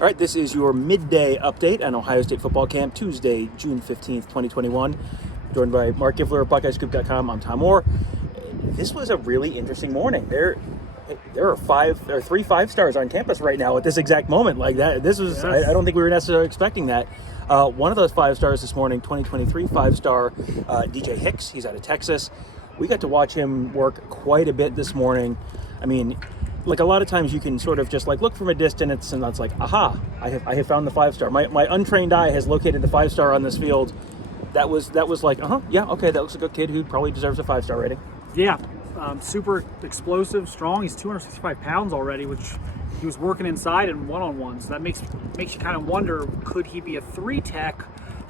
All right, this is your midday update on Ohio State football camp, Tuesday, June 15th, 2021. Joined by Marc Givler of BuckeyeScoop.com. I'm Tom Orr. This was a really interesting morning. There are three 5-stars on campus right now at this exact moment. Like that, this was Yes. I don't think we were necessarily expecting that. One of those 5-stars this morning, 2023 5-star DJ Hicks. He's out of Texas. We got to watch him work quite a bit this morning. I mean, like a lot of times you can sort of just like look from a distance and that's like, aha, I have found the 5-star. My untrained eye has located the 5-star on this field. That was like, yeah, okay, that looks like a kid who probably deserves a 5-star rating. Yeah, super explosive, strong. He's 265 pounds already, which he was working inside and one-on-one. So that makes you kind of wonder, could he be a 3 tech?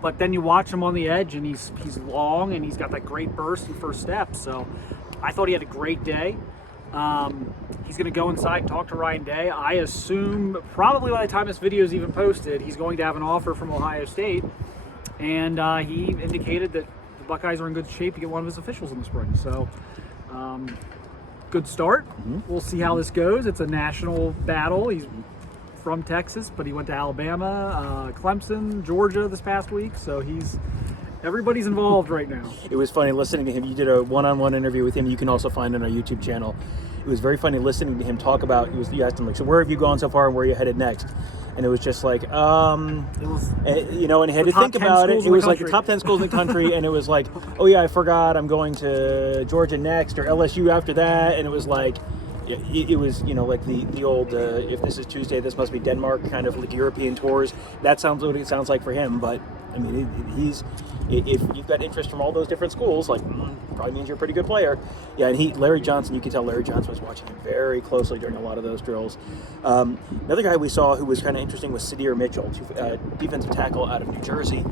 But then you watch him on the edge, and he's long, and he's got that great burst and first step. So I thought he had a great day. He's going to go inside and talk to Ryan Day. I assume probably by the time this video is even posted, he's going to have an offer from Ohio State. And he indicated that the Buckeyes are in good shape to get one of his officials in the spring. So good start. Mm-hmm. We'll see how this goes. It's a national battle. He's from Texas, but he went to Alabama, Clemson, Georgia this past week. So everybody's involved right now. It was funny listening to him. You did a one-on-one interview with him. You can also find it on our YouTube channel. It was very funny listening to him talk about. You asked him like, so where have you gone so far, and where are you headed next? And it was just like, and he had to think about it. It was like the top 10 schools in the country, and it was like, oh yeah, I forgot, I'm going to Georgia next, or LSU after that, and it was like. It was, like the old, if this is Tuesday, this must be Denmark kind of like European tours. That sounds what it sounds like for him. But, I mean, if you've got interest from all those different schools, like, probably means you're a pretty good player. Yeah, and Larry Johnson, you can tell Larry Johnson was watching him very closely during a lot of those drills. Another guy we saw who was kind of interesting was Sydir Mitchell, defensive tackle out of New Jersey.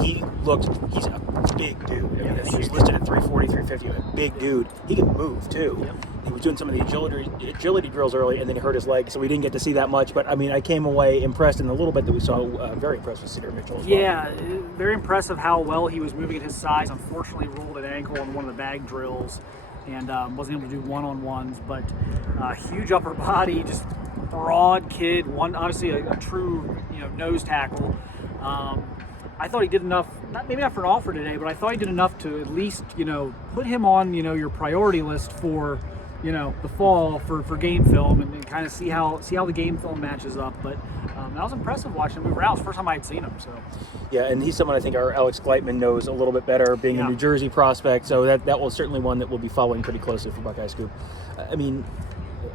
He's a big dude. I mean, he was listed at 340, 350, a big dude. He can move, too. Yep. He was doing some of the agility drills early, and then he hurt his leg, so we didn't get to see that much. But, I mean, I came away impressed in the little bit that we saw, very impressed with Sydir Mitchell as well. Yeah, very impressive how well he was moving at his size. Unfortunately, rolled an ankle on one of the bag drills and wasn't able to do one-on-ones. But huge upper body, just broad kid, obviously a true nose tackle. I thought he did enough, maybe not for an offer today, but I thought he did enough to at least, put him on, your priority list for, the fall for game film and kind of see how the game film matches up. But that was impressive watching him move around. It was the first time I'd seen him. So. Yeah, and he's someone I think our Alex Gleitman knows a little bit better, being a New Jersey prospect. So that was certainly one that we'll be following pretty closely for Buckeye Scoop. I mean,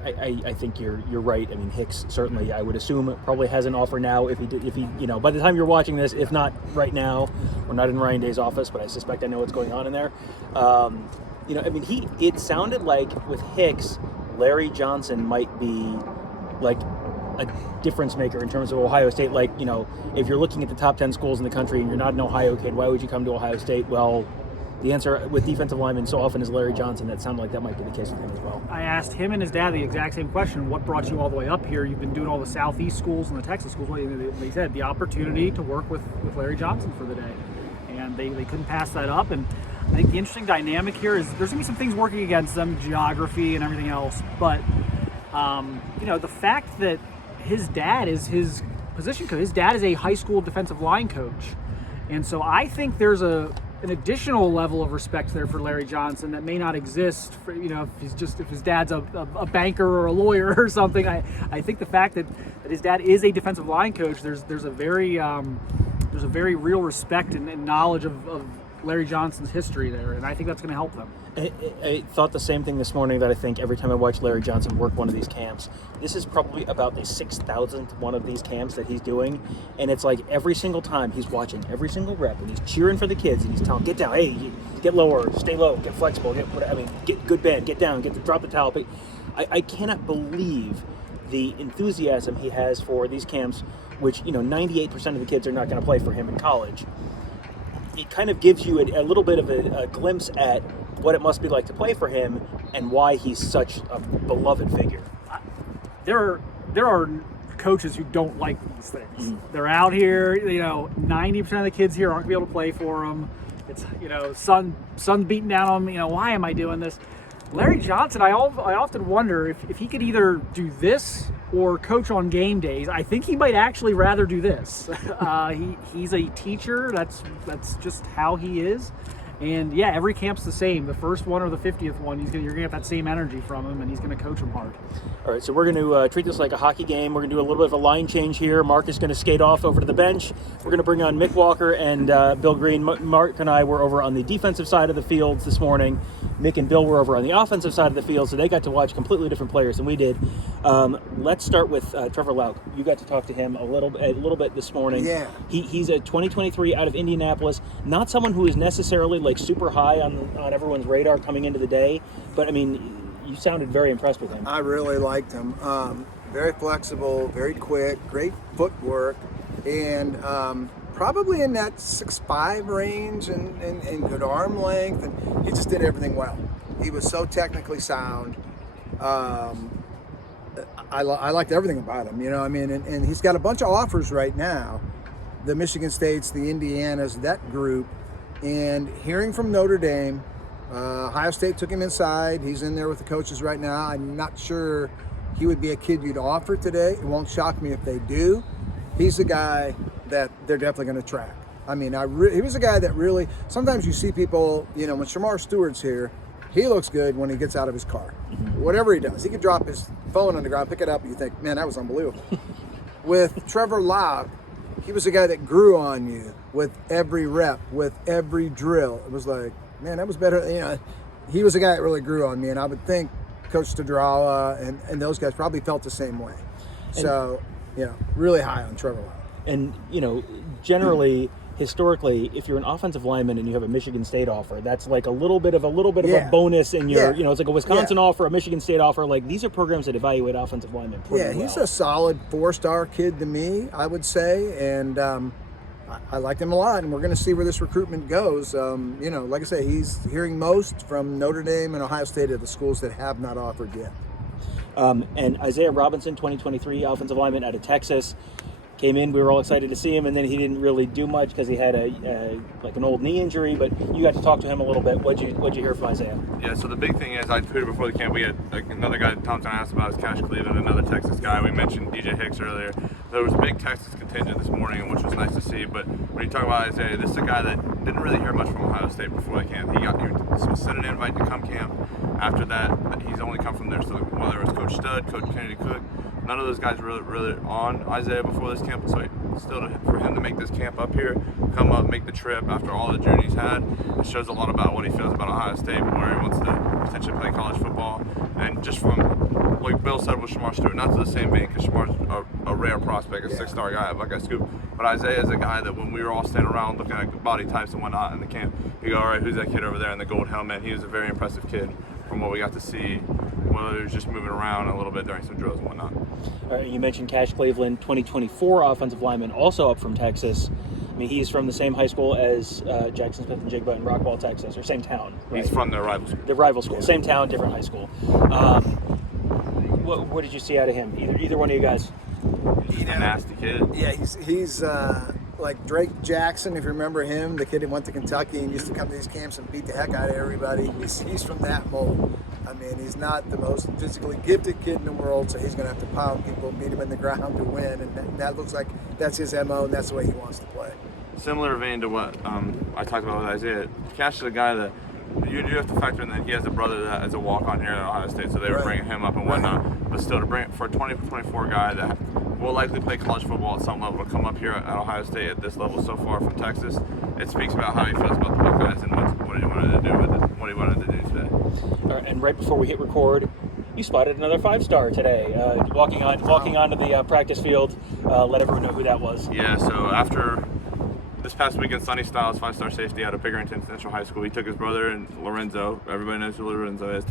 I think you're right. I mean, Hicks certainly, I would assume, probably has an offer now. If he by the time you're watching this, if not right now, we're not in Ryan Day's office, but I suspect I know what's going on in there. I mean, it sounded like with Hicks, Larry Johnson might be like a difference maker in terms of Ohio State. Like, if you're looking at the top 10 schools in the country and you're not an Ohio kid, why would you come to Ohio State? Well, the answer with defensive linemen so often is Larry Johnson. That sounded like that might be the case with him as well. I asked him and his dad the exact same question. What brought you all the way up here? You've been doing all the Southeast schools and the Texas schools. They said the opportunity to work with Larry Johnson for the day. And they couldn't pass that up. And I think the interesting dynamic here is there's going to be some things working against them, geography and everything else. But, the fact that his dad is his position coach, his dad is a high school defensive line coach. And so I think there's an additional level of respect there for Larry Johnson that may not exist for, if his dad's a banker or a lawyer or something. I think the fact that his dad is a defensive line coach, there's a very real respect and knowledge of Larry Johnson's history there, and I think that's going to help them. I thought the same thing this morning that I think every time I watch Larry Johnson work one of these camps. This is probably about the 6,000th one of these camps that he's doing, and it's like every single time he's watching every single rep, and he's cheering for the kids, and he's telling them, get down, hey, get lower, stay low, get flexible, get good bend, get down, drop the towel. But I cannot believe the enthusiasm he has for these camps, which 98% of the kids are not going to play for him in college. It kind of gives you a little bit of a glimpse at what it must be like to play for him and why he's such a beloved figure. There are coaches who don't like these things. Mm-hmm. They're out here, 90% of the kids here aren't going to be able to play for them. It's, sun beating down on them. Why am I doing this? Larry Johnson, I often wonder if he could either do this or coach on game days. I think he might actually rather do this. He's a teacher. That's just how he is. And yeah, every camp's the same. The first one or the 50th one, you're gonna get that same energy from him, and he's gonna coach him hard. All right, so we're going to treat this like a hockey game. We're going to do a little bit of a line change here. Marc is going to skate off over to the bench. We're going to bring on Mick Walker and Bill Greene. Marc and I were over on the defensive side of the field this morning. Mick and Bill were over on the offensive side of the field, so they got to watch completely different players than we did. Let's start with Trevor Lau. You got to talk to him a little bit this morning. Yeah. He's a 2023 out of Indianapolis. Not someone who is necessarily like super high on everyone's radar coming into the day, but I mean, you sounded very impressed with him. I really liked him. Very flexible, very quick, great footwork, and probably in that 6'5" range and good arm length, and he just did everything well. He was so technically sound. I liked everything about him, you know. I mean, and he's got a bunch of offers right now. The Michigan States, the Indianas, that group, and hearing from Notre Dame. Ohio State took him inside. He's in there with the coaches right now. I'm not sure he would be a kid you'd offer today. It won't shock me if they do. He's the guy that they're definitely going to track. I mean, he was a guy that really, sometimes you see people, you know, when Shamar Stewart's here, he looks good when he gets out of his car. Whatever he does, he could drop his phone on the ground, pick it up, and you think, man, that was unbelievable. With Trevor Lau, he was a guy that grew on you with every rep, with every drill. It was like, man, that was better. You know, he was a guy that really grew on me, and I would think Coach Tadrawa and those guys probably felt the same way. So, you know, really high on Trevor Lau. And, you know, generally, historically, if you're an offensive lineman and you have a Michigan State offer, that's like a little bit of a bonus in your, you know, it's like a Wisconsin offer, a Michigan State offer. Like, these are programs that evaluate offensive linemen pretty well. He's a solid 4-star kid to me, I would say, and I liked him a lot, and we're going to see where this recruitment goes. You know, like I say, he's hearing most from Notre Dame and Ohio State at the schools that have not offered yet. And Isaiah Robinson, 2023 offensive lineman out of Texas, came in. We were all excited to see him, and then he didn't really do much because he had an old knee injury. But you got to talk to him a little bit. What'd you hear from Isaiah? Yeah. So the big thing is, I tweeted before the camp. We had another guy Thompson asked about is Cash Cleveland, another Texas guy. We mentioned DJ Hicks earlier. There was a big Texas contingent this morning, which was nice to see. But when you talk about Isaiah, this is a guy that didn't really hear much from Ohio State before the camp. He was sent an invite to come camp. After that, he's only come from there. So whether it was Coach Stud, Coach Kennedy Cook, none of those guys were really on Isaiah before this camp. So for him to make this camp up here, come up, make the trip after all the journeys had, it shows a lot about what he feels about Ohio State and where he wants to potentially play college football. And just from, like Bill said with Shamar Stewart, not to the same vein, because Shamar's a rare prospect, a 6-star guy at Buckeye Scoop. But Isaiah is a guy that when we were all standing around looking at body types and whatnot in the camp, you go, all right, who's that kid over there in the gold helmet? He was a very impressive kid from what we got to see, whether he was just moving around a little bit during some drills and whatnot. You mentioned Cash Cleveland, 2024 offensive lineman, also up from Texas. I mean, he's from the same high school as Jackson Smith and Jigba in Rockwall, Texas, or same town. Right? He's from their rival school. The rival school, same town, different high school. What did you see out of him? Either one of you guys? He's a nasty kid. Yeah, he's like Drake Jackson, if you remember him, the kid that went to Kentucky and used to come to these camps and beat the heck out of everybody. He's from that mold. I mean, he's not the most physically gifted kid in the world, so he's going to have to pound people, beat him in the ground to win, and that looks like that's his MO, and that's the way he wants to play. Similar vein to what I talked about with Isaiah, Cash is a guy that you do have to factor in that he has a brother that is a walk-on here at Ohio State, so they were bringing him up and whatnot. But still, to bring for a 2024 guy that will likely play college football at some level to come up here at Ohio State at this level so far from Texas, it speaks about how he feels about the Buckeyes and what he wanted to do with it, what he wanted to do today. All right, and right before we hit record, you spotted another 5-star today, walking onto the practice field. Let everyone know who that was. Yeah, so after this past weekend, Sonny Styles, 5-star safety out of Pickerington Central High School. He took his brother and Lorenzo. Everybody knows who Lorenzo is.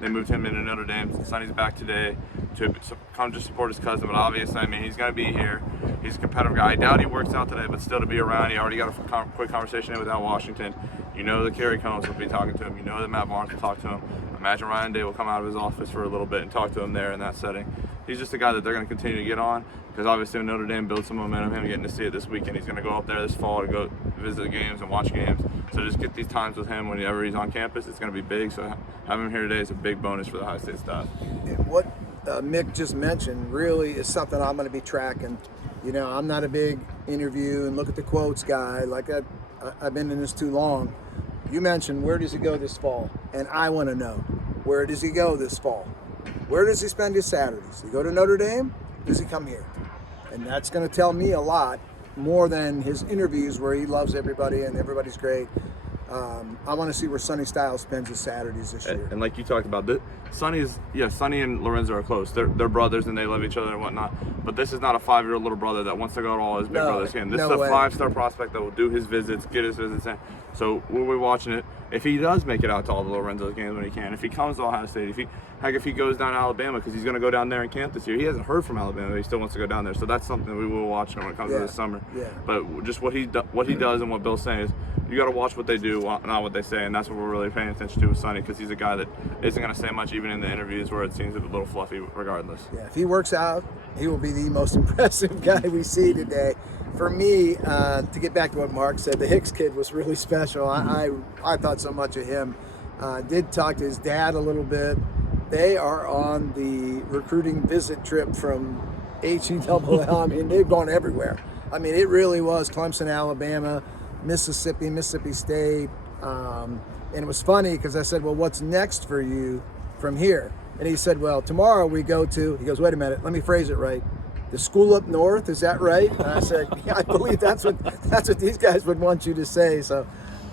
They moved him into Notre Dame. Sonny's back today to come to support his cousin. But obviously, I mean, he's going to be here. He's a competitive guy. I doubt he works out today, but still to be around. He already got a quick conversation in with Al Washington. You know that Kerry Combs will be talking to him. You know that Matt Barnes will talk to him. Imagine Ryan Day will come out of his office for a little bit and talk to him there in that setting. He's just a guy that they're going to continue to get on because obviously when Notre Dame builds some momentum, him getting to see it this weekend, he's going to go up there this fall to go visit games and watch games. So just get these times with him whenever he's on campus. It's going to be big. So having him here today is a big bonus for the Ohio State staff. And what Mick just mentioned really is something I'm going to be tracking. You know, I'm not a big interview and look at the quotes guy. Like I've been in this too long. You mentioned, where does he go this fall? And I want to know, where does he go this fall? Where does he spend his Saturdays? Does he go to Notre Dame? Does he come here? And that's going to tell me a lot more than his interviews where he loves everybody and everybody's great. I want to see where Sonnie Style spends his Saturdays this year. And like you talked about, Sonny and Lorenzo are close. They're brothers and they love each other and whatnot. But this is not a 5-year-old little brother that wants to go to all his big brothers' games. This is a 5-star prospect that will do his visits, get his visits in. So we'll be watching it. If he does make it out to all the Lorenzo's games when he can, if he comes to Ohio State, if he goes down to Alabama, because he's going to go down there and camp this year. He hasn't heard from Alabama, but he still wants to go down there. So that's something we will watch when it comes to this summer. Yeah. But just what he does and what Bill's saying is, you got to watch what they do, not what they say, and that's what we're really paying attention to with Sonny, because he's a guy that isn't going to say much even in the interviews where it seems a little fluffy regardless. Yeah, if he works out, he will be the most impressive guy we see today. For me, to get back to what Mark said, the Hicks kid was really special. I thought so much of him. Did talk to his dad a little bit. They are on the recruiting visit trip from HEAA. I mean, they've gone everywhere. I mean, it really was Clemson, Alabama, Mississippi State. And it was funny because I said, well, what's next for you from here? And he said, well, tomorrow we go to, he goes, wait a minute, let me phrase it right. The school up north, is that right? And I said, yeah, I believe that's what these guys would want you to say. So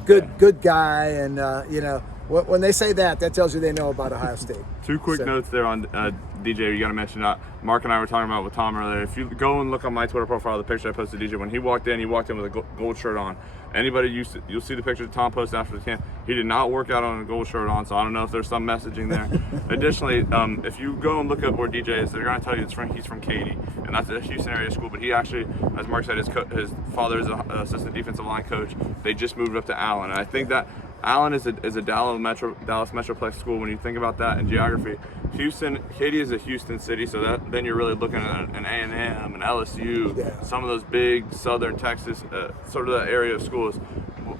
good guy. And, you know, when they say that tells you they know about Ohio State. Two quick notes there on DJ. You got to mention Mark and I were talking about with Tom earlier. If you go and look on my Twitter profile, the picture I posted DJ, when he walked in with a gold shirt on. Anybody you'll see the picture that Tom posted after the camp. He did not work out on a gold shirt on, so I don't know if there's some messaging there. Additionally, if you go and look up where DJ is, they're going to tell you he's from Katy, and that's a Houston area school. But he actually, as Mark said, his father is an assistant defensive line coach. They just moved up to Allen, and I think that Allen is a Dallas Metroplex school. When you think about that in geography, Katy is a Houston city, so then you're really looking at an A&M, an LSU, some of those big Southern Texas, sort of that area of schools.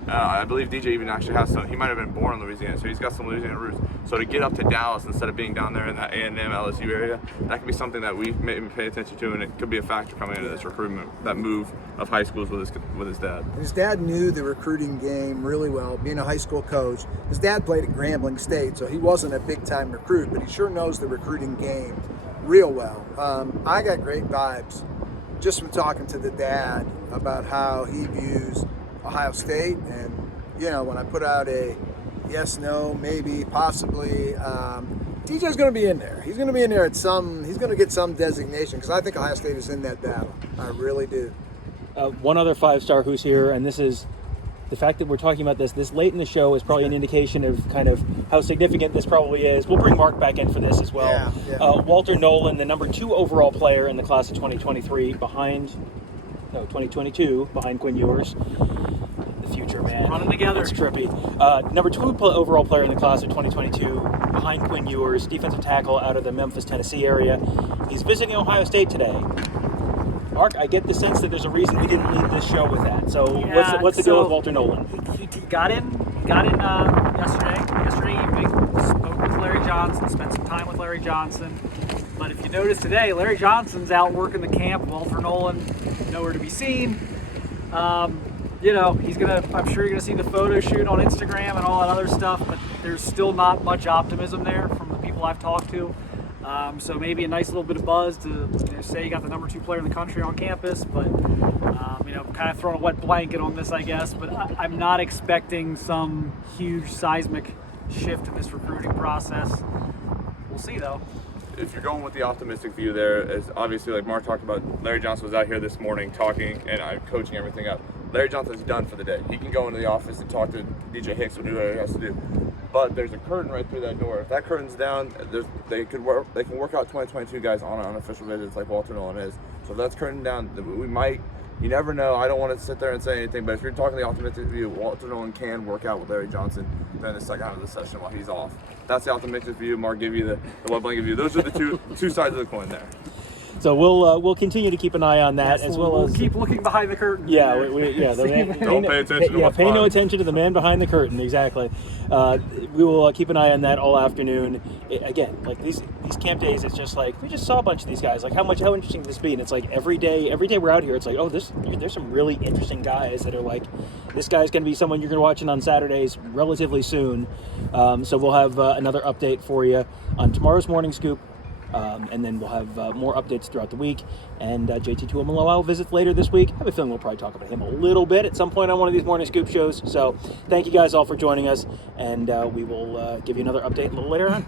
I believe DJ even actually has some. He might have been born in Louisiana, so he's got some Louisiana roots. So to get up to Dallas instead of being down there in that A&M LSU area, that could be something that we maybe pay attention to, and it could be a factor coming into this recruitment, that move of high schools with his dad. His dad knew the recruiting game really well, being a high school coach. His dad played at Grambling State, so he wasn't a big-time recruit, but he sure knows the recruiting game real well. I got great vibes just from talking to the dad about how he views Ohio State, and you know, when I put out a yes, no, maybe, possibly, DJ's going to be in there. He's going to be in there at some. He's going to get some designation because I think Ohio State is in that battle. I really do. One other 5-star who's here, and this is the fact that we're talking about this late in the show is probably an indication of kind of how significant this probably is. We'll bring Mark back in for this as well. Walter Nolan, the number 2 overall player in the class of 2022, behind Quinn Ewers. The future, man. Running together. It's trippy. Number 2 overall player in the class of 2022, behind Quinn Ewers, defensive tackle out of the Memphis, Tennessee area. He's visiting Ohio State today. Mark, I get the sense that there's a reason we didn't lead this show with that. So what's the deal with Walter Nolan? He got in yesterday evening, spoke with Larry Johnson, spent some time with Larry Johnson. But if you notice today, Larry Johnson's out working the camp. Walter Nolan, nowhere to be seen. You know, I'm sure you're gonna see the photo shoot on Instagram and all that other stuff, but there's still not much optimism there from the people I've talked to. So maybe a nice little bit of buzz to say you got the number 2 player in the country on campus, but kind of throwing a wet blanket on this, I guess. But I'm not expecting some huge seismic shift in this recruiting process. We'll see, though. If you're going with the optimistic view there, as obviously like Mark talked about, Larry Johnson was out here this morning talking and coaching everything up. Larry Johnson's done for the day. He can go into the office and talk to DJ Hicks or do whatever he has to do. But there's a curtain right through that door. If that curtain's down, they can work out 2022 guys on unofficial visits like Walter Nolan is. So if that's curtain down, we might. You never know. I don't want to sit there and say anything, but if you're talking the optimistic view, Walter Nolan can work out with Larry Johnson during the second half of the session while he's off. That's the optimistic view. Mark give you the wet blanket view. Those are the two sides of the coin there. So we'll continue to keep an eye on that, Yes, as we'll as keep looking behind the curtain. yeah, the man, Don't pay attention to what's pay no behind. attention to the man behind the curtain. Exactly. We will keep an eye on that all afternoon. Again, like these camp days, it's just like we just saw a bunch of these guys. Like how interesting this be? And it's like every day we're out here. It's like, oh, there's some really interesting guys that are like, this guy's going to be someone you're going to watch on Saturdays relatively soon. So we'll have another update for you on tomorrow's morning scoop. And then we'll have more updates throughout the week. And JT Tuamaloa will visit later this week. I have a feeling we'll probably talk about him a little bit at some point on one of these morning scoop shows. So thank you guys all for joining us, and we will give you another update a little later on.